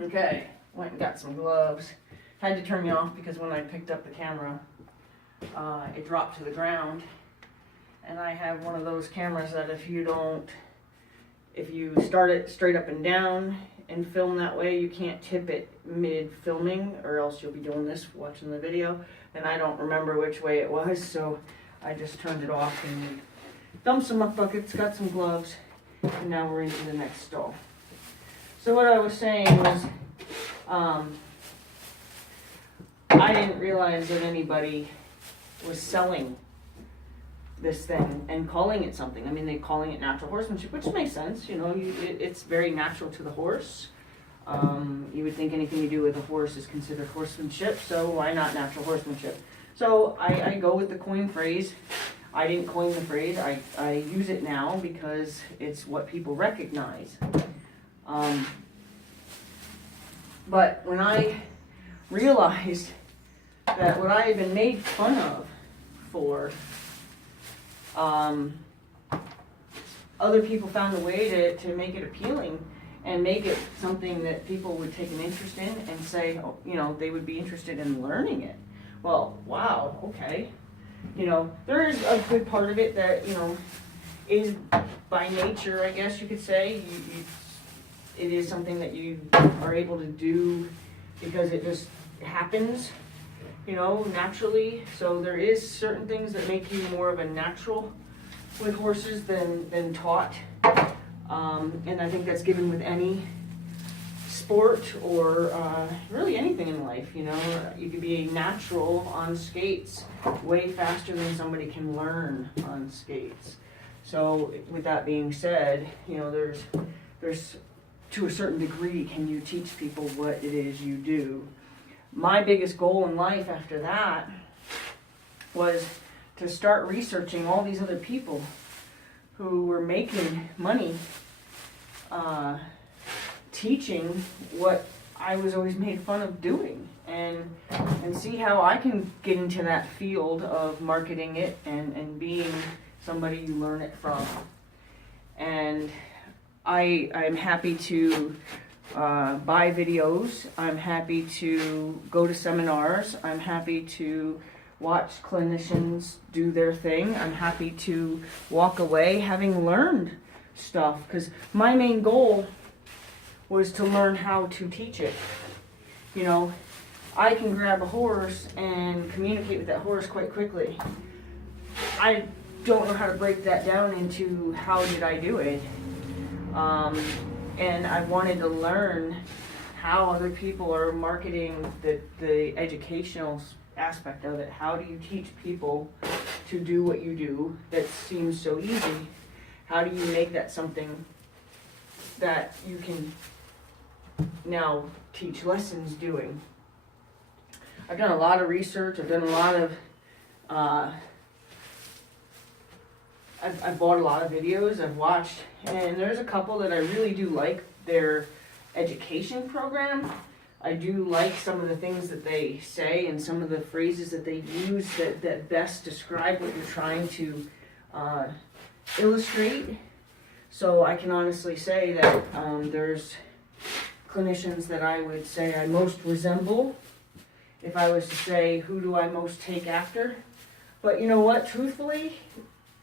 Okay, went and got some gloves. Had to turn me off because when I picked up the camera, it dropped to the ground. And I have one of those cameras that if you start it straight up and down and film that way, you can't tip it mid-filming, or else you'll be doing this, watching the video. And I don't remember which way it was, so I just turned it off and dumped some muck buckets, got some gloves, and now we're into the next stall. So what I was saying was, I didn't realize that anybody was selling this thing and calling it something. I mean, they're calling it natural horsemanship, which makes sense. You know, it's very natural to the horse. You would think anything you do with a horse is considered horsemanship, so why not natural horsemanship? So I go with the coin phrase. I didn't coin the phrase. I use it now because it's what people recognize. But when I realized that what I had been made fun of for, other people found a way to make it appealing and make it something that people would take an interest in and say, oh, you know, they would be interested in learning it. Well, wow, okay. You know, there is a good part of it that, you know, is by nature, I guess you could say. It is something that you are able to do because it just happens, you know, naturally. So there is certain things that make you more of a natural with horses than taught. And I think that's given with any sport or really anything in life, you know. You could be a natural on skates way faster than somebody can learn on skates. So with that being said, you know, there's to a certain degree, can you teach people what it is you do? My biggest goal in life after that was to start researching all these other people who were making money teaching what I was always made fun of doing, and see how I can get into that field of marketing it and being somebody you learn it from. And I'm happy to buy videos. I'm happy to go to seminars. I'm happy to watch clinicians do their thing. I'm happy to walk away having learned stuff, because my main goal was to learn how to teach it. You know, I can grab a horse and communicate with that horse quite quickly. I don't know how to break that down into how did I do it. And I wanted to learn how other people are marketing the educational aspect of it. How do you teach people to do what you do that seems so easy? How do you make that something that you can now teach lessons doing? I've done a lot of research. I've done a lot of I've bought a lot of videos, I've watched, and there's a couple that I really do like their education program. I do like some of the things that they say and some of the phrases that they use that best describe what you're trying to illustrate. So I can honestly say that there's clinicians that I would say I most resemble if I was to say who do I most take after. But you know what, truthfully,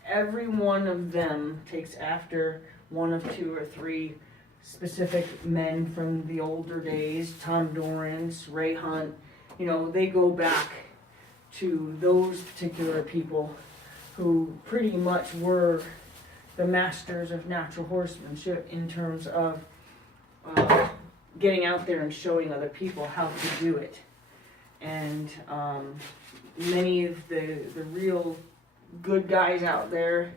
every one of them takes after one of two or three specific men from the older days. Tom Dorrance, Ray Hunt, you know, they go back to those particular people who pretty much were the masters of natural horsemanship in terms of getting out there and showing other people how to do it. And many of the real good guys out there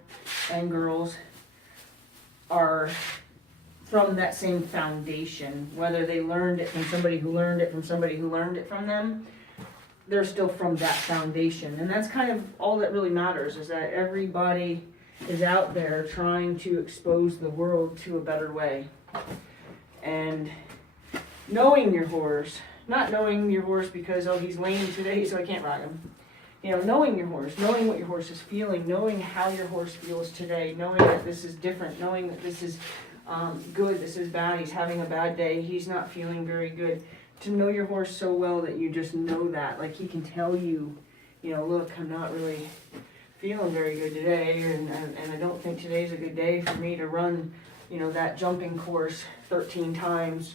and girls are from that same foundation. Whether they learned it from somebody who learned it from somebody who learned it from them, they're still from that foundation. And that's kind of all that really matters, is that everybody is out there trying to expose the world to a better way. And knowing your horse, not knowing your horse because, oh, he's lame today so I can't ride him. You know, knowing your horse, knowing what your horse is feeling, knowing how your horse feels today, knowing that this is different, knowing that this is good, this is bad, he's having a bad day, he's not feeling very good. To know your horse so well that you just know that, like he can tell you, you know, look, I'm not really feeling very good today, and I don't think today's a good day for me to run, you know, that jumping course 13 times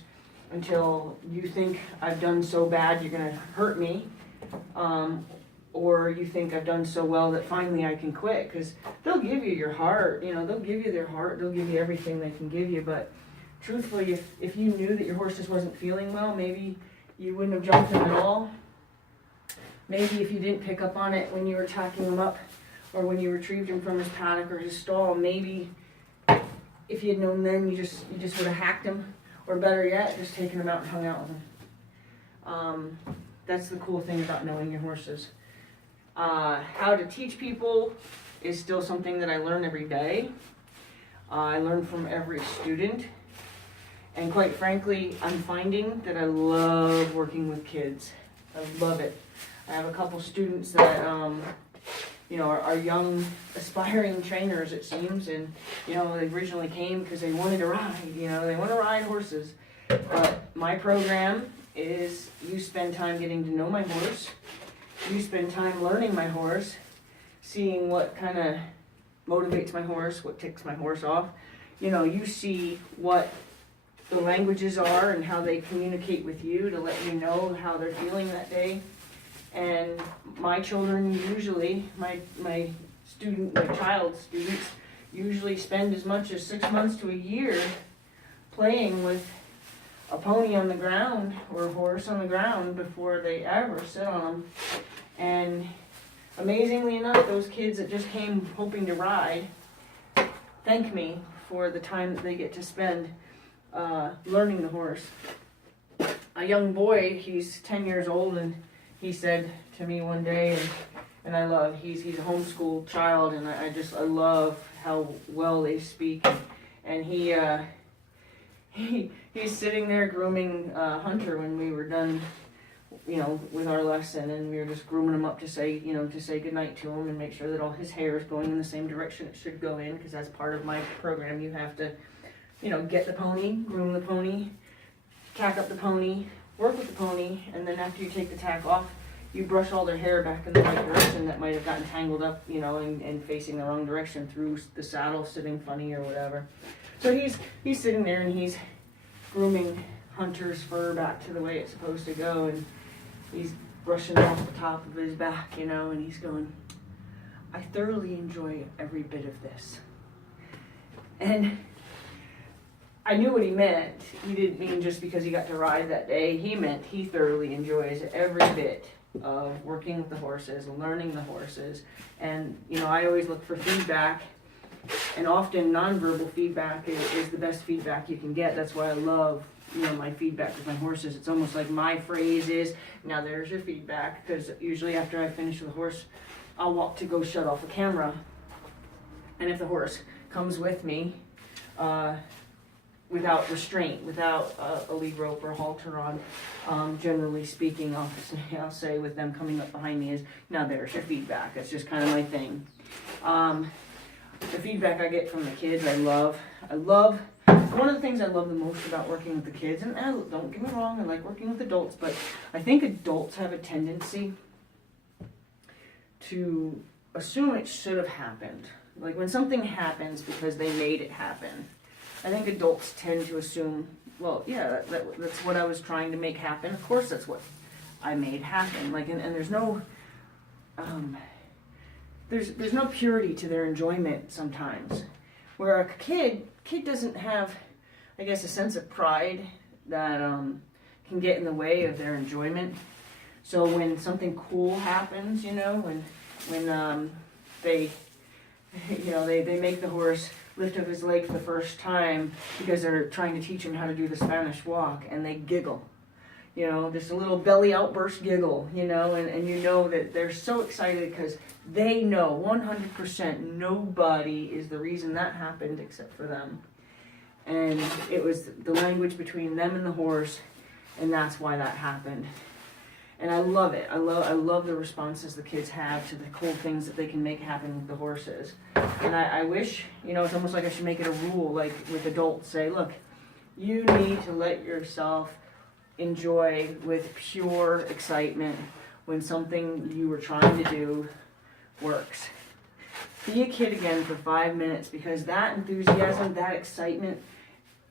until you think I've done so bad you're gonna hurt me, or you think I've done so well that finally I can quit, because they'll give you your heart, you know, they'll give you their heart, they'll give you everything they can give you, but truthfully, if you knew that your horse just wasn't feeling well, maybe you wouldn't have jumped him at all. Maybe if you didn't pick up on it when you were tacking him up, or when you retrieved him from his paddock or his stall, maybe if you had known then, you just would have hacked him, or better yet, just taken him out and hung out with him. That's the cool thing about knowing your horses. How to teach people is still something that I learn every day. I learn from every student. And quite frankly, I'm finding that I love working with kids. I love it. I have a couple students that, you know, are young, aspiring trainers, it seems. And, you know, they originally came because they wanted to ride, you know, they want to ride horses. But my program is you spend time getting to know my horse. You spend time learning my horse, seeing what kind of motivates my horse, what ticks my horse off. You know, you see what the languages are and how they communicate with you to let you know how they're feeling that day. And my children usually, my child's students usually spend as much as 6 months to a year playing with a pony on the ground or a horse on the ground before they ever sit on them. And amazingly enough, those kids that just came hoping to ride thank me for the time that they get to spend learning the horse. A young boy, he's 10 years old, and he said to me one day, and I love, he's a homeschooled child, and I love how well they speak. And he's sitting there grooming Hunter when we were done, you know, with our lesson, and we were just grooming him up to say goodnight to him and make sure that all his hair is going in the same direction it should go in, because that's part of my program. You have to, you know, get the pony, groom the pony, tack up the pony, work with the pony, and then after you take the tack off, you brush all their hair back in the right direction that might have gotten tangled up, you know, and facing the wrong direction through the saddle, sitting funny or whatever. So he's sitting there and he's grooming Hunter's fur back to the way it's supposed to go, and he's brushing off the top of his back, you know, and he's going, I thoroughly enjoy every bit of this. And I knew what he meant. He didn't mean just because he got to ride that day. He meant he thoroughly enjoys every bit of working with the horses, learning the horses. And, you know, I always look for feedback, and often nonverbal feedback is the best feedback you can get. That's why I love, you know, my feedback with my horses. It's almost like my phrase is, now there's your feedback, because usually after I finish with a horse, I'll walk to go shut off the camera. And if the horse comes with me, without restraint, without a lead rope or halter on, generally speaking, I'll say with them coming up behind me is, now there's your feedback. That's just kind of my thing. The feedback I get from the kids, I love. One of the things I love the most about working with the kids, and don't get me wrong, I like working with adults, but I think adults have a tendency to assume it should have happened. Like when something happens because they made it happen, I think adults tend to assume, well, yeah, that's what I was trying to make happen. Of course that's what I made happen. Like, and there's no, there's no purity to their enjoyment sometimes. Where a kid doesn't have, I guess, a sense of pride that can get in the way of their enjoyment. So when something cool happens, you know, when they make the horse lift up his leg for the first time because they're trying to teach him how to do the Spanish walk, and they giggle, you know, just a little belly outburst giggle, you know, and you know that they're so excited because they know 100% nobody is the reason that happened except for them. And it was the language between them and the horse, and that's why that happened. And I love it. I love the responses the kids have to the cool things that they can make happen with the horses. And I wish, it's almost like I should make it a rule, like with adults, say, look, you need to let yourself enjoy with pure excitement when something you were trying to do works. Be a kid again for 5 minutes, because that enthusiasm, that excitement,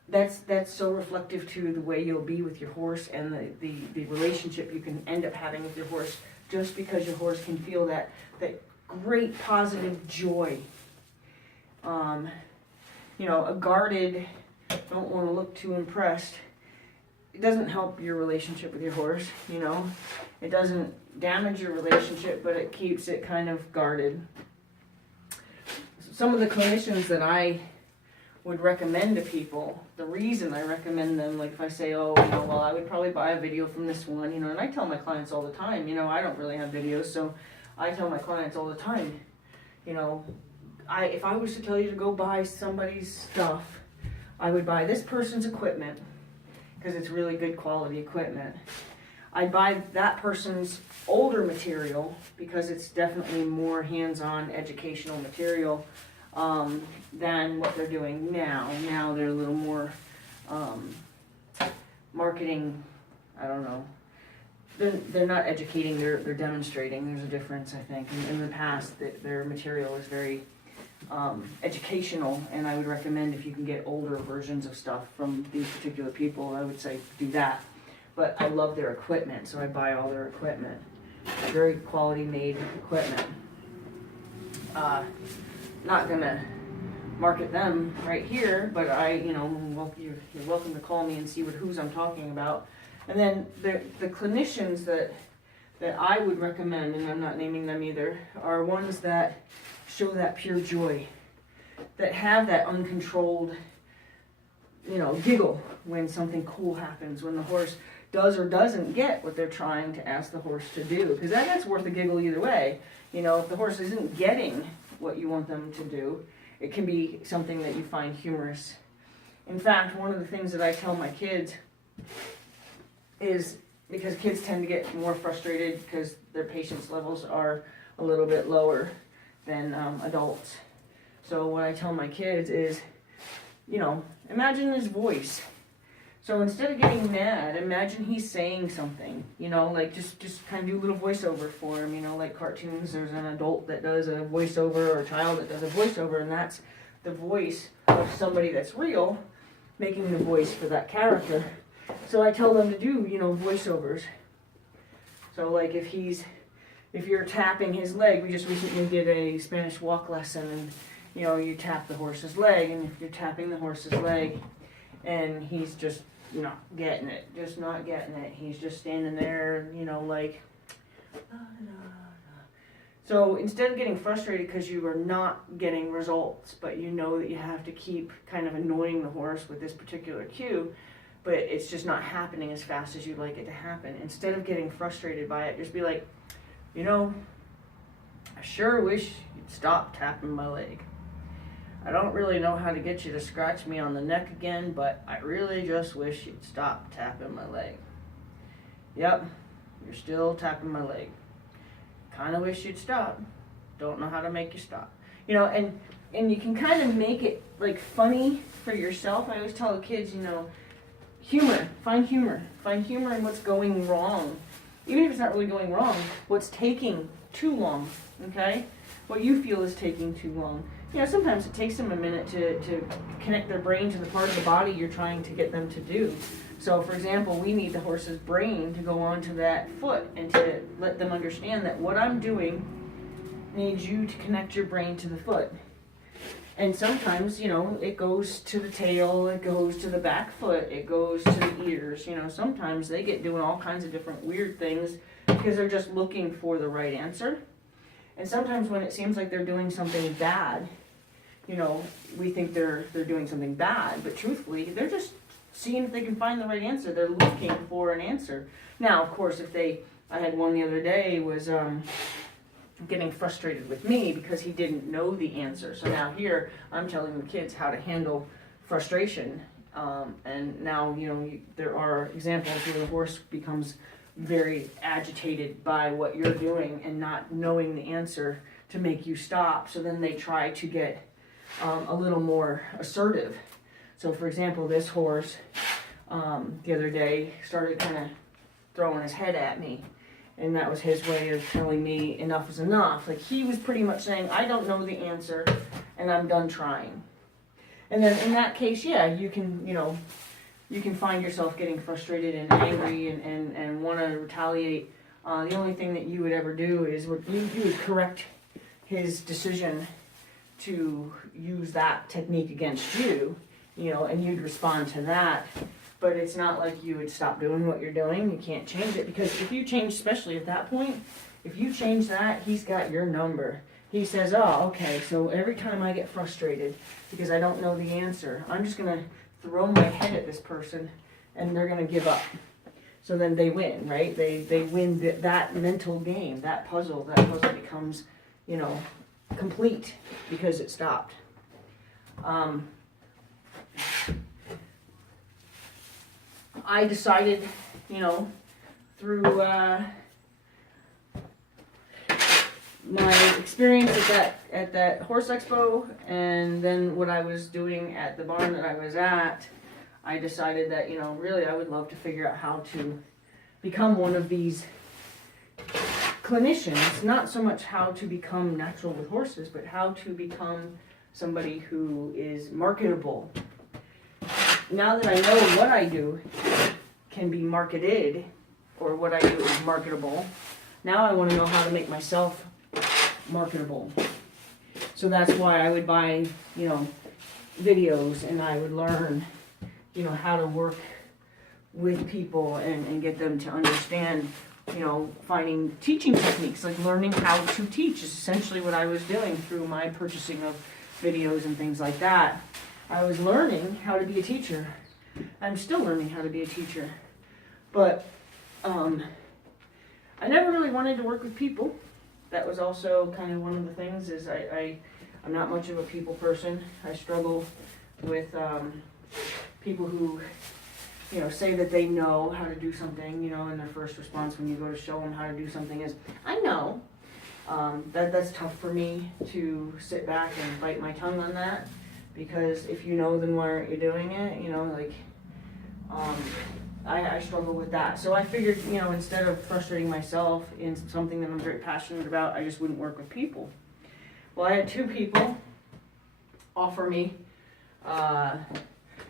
that's so reflective to the way you'll be with your horse and the relationship you can end up having with your horse, just because your horse can feel that great positive joy. A guarded, don't want to look too impressed, it doesn't help your relationship with your horse, It doesn't damage your relationship, but it keeps it kind of guarded. Some of the clinicians that I would recommend to people, the reason I recommend them, like if I say, I would probably buy a video from this one, and I tell my clients all the time, I don't really have videos, so I tell my clients all the time, if I was to tell you to go buy somebody's stuff, I would buy this person's equipment, because it's really good quality equipment. I'd buy that person's older material, because it's definitely more hands-on educational material than what they're doing now. Now they're a little more marketing, I don't know. They're not educating, they're demonstrating. There's a difference, I think. In the past, their material is very educational, and I would recommend, if you can get older versions of stuff from these particular people, I would say do that. But I love their equipment, so I buy all their equipment. Very quality made equipment. Not gonna market them right here, but you're welcome to call me and see whose I'm talking about. And then the clinicians that I would recommend, and I'm not naming them either, are ones that show that pure joy, that have that uncontrolled, giggle when something cool happens, when the horse does or doesn't get what they're trying to ask the horse to do, because that's worth a giggle either way. If the horse isn't getting what you want them to do, it can be something that you find humorous. In fact, one of the things that I tell my kids is, because kids tend to get more frustrated because their patience levels are a little bit lower than adults. So what I tell my kids is, imagine his voice. So instead of getting mad, imagine he's saying something, like just kind of do a little voiceover for him, like cartoons. There's an adult that does a voiceover, or a child that does a voiceover, and that's the voice of somebody that's real, making the voice for that character. So I tell them to do, voiceovers. So like if you're tapping his leg, we just recently did a Spanish walk lesson, and you tap the horse's leg, and if you're tapping the horse's leg and he's just not getting it, he's just standing there, like, so instead of getting frustrated because you are not getting results, but you know that you have to keep kind of annoying the horse with this particular cue, but it's just not happening as fast as you'd like it to happen, instead of getting frustrated by it, just be like, I sure wish you'd stop tapping my leg. I don't really know how to get you to scratch me on the neck again, but I really just wish you'd stop tapping my leg. Yep, you're still tapping my leg. Kind of wish you'd stop. Don't know how to make you stop. And you can kind of make it like funny for yourself. I always tell the kids, humor. Find humor in what's going wrong. Even if it's not really going wrong, what's taking too long, okay? What you feel is taking too long. Sometimes it takes them a minute to connect their brain to the part of the body you're trying to get them to do. So, for example, we need the horse's brain to go onto that foot and to let them understand that what I'm doing needs you to connect your brain to the foot. And sometimes, it goes to the tail, it goes to the back foot, it goes to the ears. Sometimes they get doing all kinds of different weird things because they're just looking for the right answer. And sometimes when it seems like they're doing something bad, we think they're doing something bad, but truthfully, they're just seeing if they can find the right answer. They're looking for an answer. Now, of course, I had one the other day was getting frustrated with me because he didn't know the answer. So now here, I'm telling the kids how to handle frustration. And now, there are examples where the horse becomes very agitated by what you're doing and not knowing the answer to make you stop. So then they try to get a little more assertive. So for example, this horse the other day started kind of throwing his head at me. And that was his way of telling me enough is enough. Like, he was pretty much saying, I don't know the answer and I'm done trying. And then in that case, yeah, you can find yourself getting frustrated and angry and want to retaliate. The only thing that you would ever do is you would correct his decision to use that technique against you, and you'd respond to that. But it's not like you would stop doing what you're doing. You can't change it, because if you change, especially at that point, if you change that, he's got your number. He says, oh, okay, so every time I get frustrated because I don't know the answer, I'm just going to throw my head at this person and they're going to give up. So then they win, right? They win that mental game, that puzzle. That puzzle becomes, complete because it stopped. I decided, through my experience at that horse expo, and then what I was doing at the barn that I was at, I decided that, really I would love to figure out how to become one of these clinicians. Not so much how to become natural with horses, but how to become somebody who is marketable. Now that I know what I do can be marketed, or what I do is marketable, now I want to know how to make myself marketable. So that's why I would buy, videos, and I would learn, how to work with people and get them to understand, finding teaching techniques, like learning how to teach is essentially what I was doing through my purchasing of videos and things like that. I was learning how to be a teacher. I'm still learning how to be a teacher. But I never really wanted to work with people. That was also kind of one of the things, is I'm not much of a people person. I struggle with people who, say that they know how to do something, and their first response when you go to show them how to do something is, I know. That's tough for me to sit back and bite my tongue on that, because if you know, then why aren't you doing it? I struggle with that. So I figured, instead of frustrating myself in something that I'm very passionate about, I just wouldn't work with people. Well, I had 2 people offer me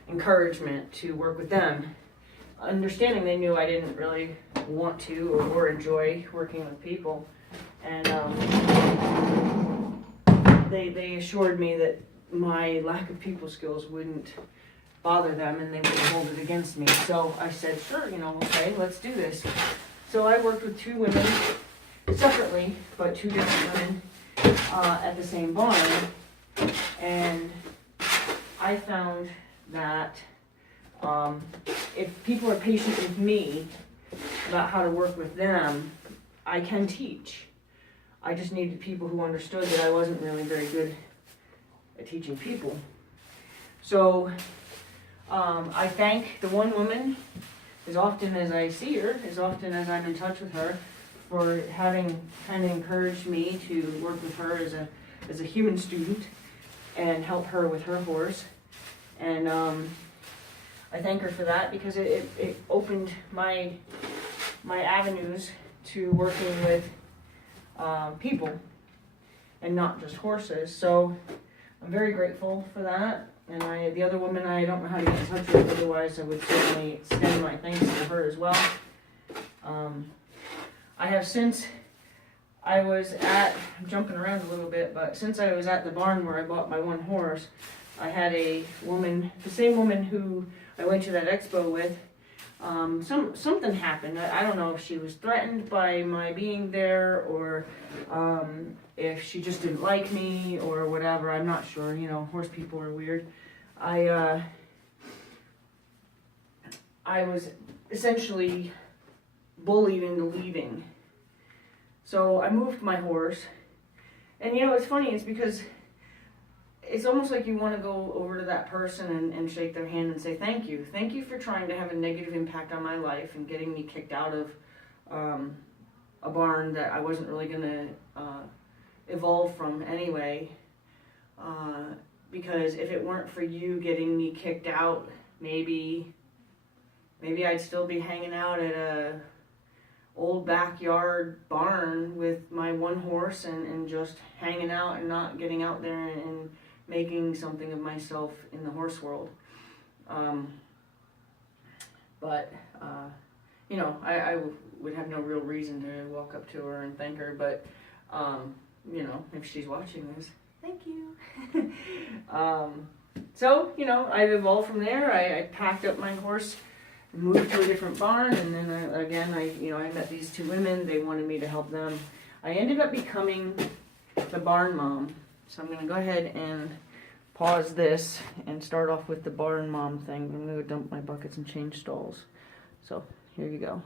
encouragement to work with them, understanding they knew I didn't really want to or enjoy working with people. And they assured me that my lack of people skills wouldn't bother them and they wouldn't hold it against me. So I said, sure, okay, let's do this. So I worked with 2 women separately, but 2 different women at the same barn. And I found that if people are patient with me about how to work with them, I can teach. I just needed people who understood that I wasn't really very good at teaching people. So I thank the one woman, as often as I see her, as often as I'm in touch with her, for having kind of encouraged me to work with her as a human student and help her with her horse. And I thank her for that, because it opened my avenues to working with people and not just horses. So I'm very grateful for that. And the other woman, I don't know how to get in touch with, otherwise I would certainly extend my thanks to her as well. I have since I'm jumping around a little bit, but since I was at the barn where I bought my one horse, I had a woman, the same woman who I went to that expo with. Something happened. I don't know if she was threatened by my being there, or if she just didn't like me or whatever. I'm not sure. Horse people are weird. I was essentially bullied into leaving. So I moved my horse. And it's funny, it's because it's almost like you want to go over to that person and shake their hand and say, thank you. Thank you for trying to have a negative impact on my life and getting me kicked out of a barn that I wasn't really gonna evolve from anyway. Because if it weren't for you getting me kicked out, maybe I'd still be hanging out at a old backyard barn with my one horse and just hanging out and not getting out there and making something of myself in the horse world. But you know, I would have no real reason to walk up to her and thank her, but you know, if she's watching this, thank you. So, you know, I've evolved from there. I packed up my horse, moved to a different barn, and then I met these two women. They wanted me to help them. I ended up becoming the barn mom. So I'm going to go ahead and pause this and start off with the barn mom thing. I'm going to dump my buckets and change stalls. So here you go.